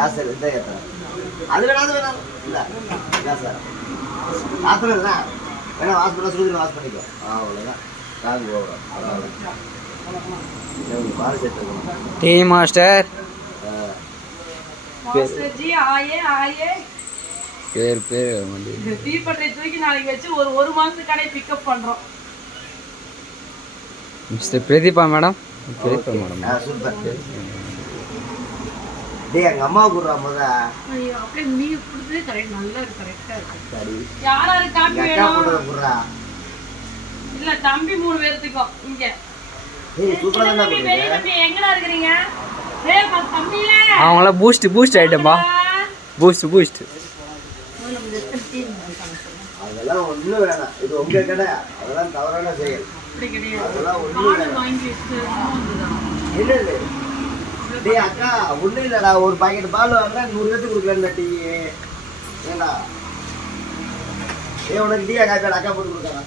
Class இந்த ஏற்றுறேன். அது வேணாம் இல்லை கிளாஸ் ஆத்திரம் இல்லை வேணா வாஷ் பண்ண சுடுதண்ணி வாஷ் பண்ணிக்கோ. அவ்வளோதான் காங்கு ஓவரம். பால் சேர்த்துக்கணும். டீ மாஸ்டர் பேர் தீப்பட்டை தூக்கி நாளைக்கு வச்சு ஒரு மாசத்துக்கு கடை பிக்கப் பண்றோம். Mister Pradeepa madam. Pradeepa madam super. டேய் எங்க அம்மா கூடுறா முத. ஐயோ அப்படியே நீங்க குடுத்தது கரெக்ட் நல்லா இருக்கு கரெக்ட்டா இருக்கு. சரி யாராரு காப்பி அக்கா வேணும்? போடுற குடுறா. இல்ல தம்பி 3 பேர்த்துக்கு இங்க. ஏய் சூப்பரா தான் தம்பி பெரிய தம்பி எங்கடா இருக்கீங்க? ஏய் தம்பில. அவங்கள பூஸ்ட் ஐட்டம்பா. பூஸ்ட். அதெல்லாம் ஒண்ணும் வேணாம். இது உங்க கடை. அதெல்லாம் தவறான செயல். அப்படி கிடையாது. அதெல்லாம் ஒண்ணும் வேணாம். வாங்கி வச்சு இல்ல இல்ல. டேய் அக்கா ஒண்ணும் இல்லடா. ஒரு பாக்கெட் பால் வாங்கினா 100 பேருக்கு கொடுக்கலன்னு டீ. ஏண்டா ஏய் உனக்கு டீயா காப்பி அக்கா போட்டு கொடுக்கறா.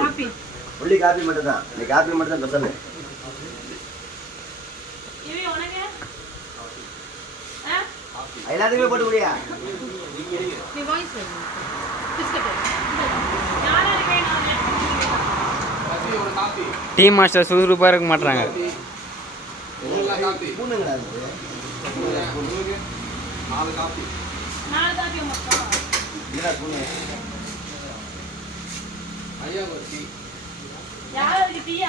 காப்பி. ஒன்லி காப்பி மட்டும் தான். நீ காப்பி மட்டும் தான் ஸ்பெஷல். இவி உனக்கு? எல்லாத்துக்குமே போட்டு குடியா. நீ வாங்கி சொல்லு. பிஸ்கட். யாரா இருக்கீங்க? டீ மாஸ்டர் சுறுசுறுப்பாக இருக்க மாட்டாங்க. பூனுங்கடா அது. 4 காப்பி மட்டும். இல்ல பூனு. ஐயா ஒரு டீ. யாருக்கு டீ?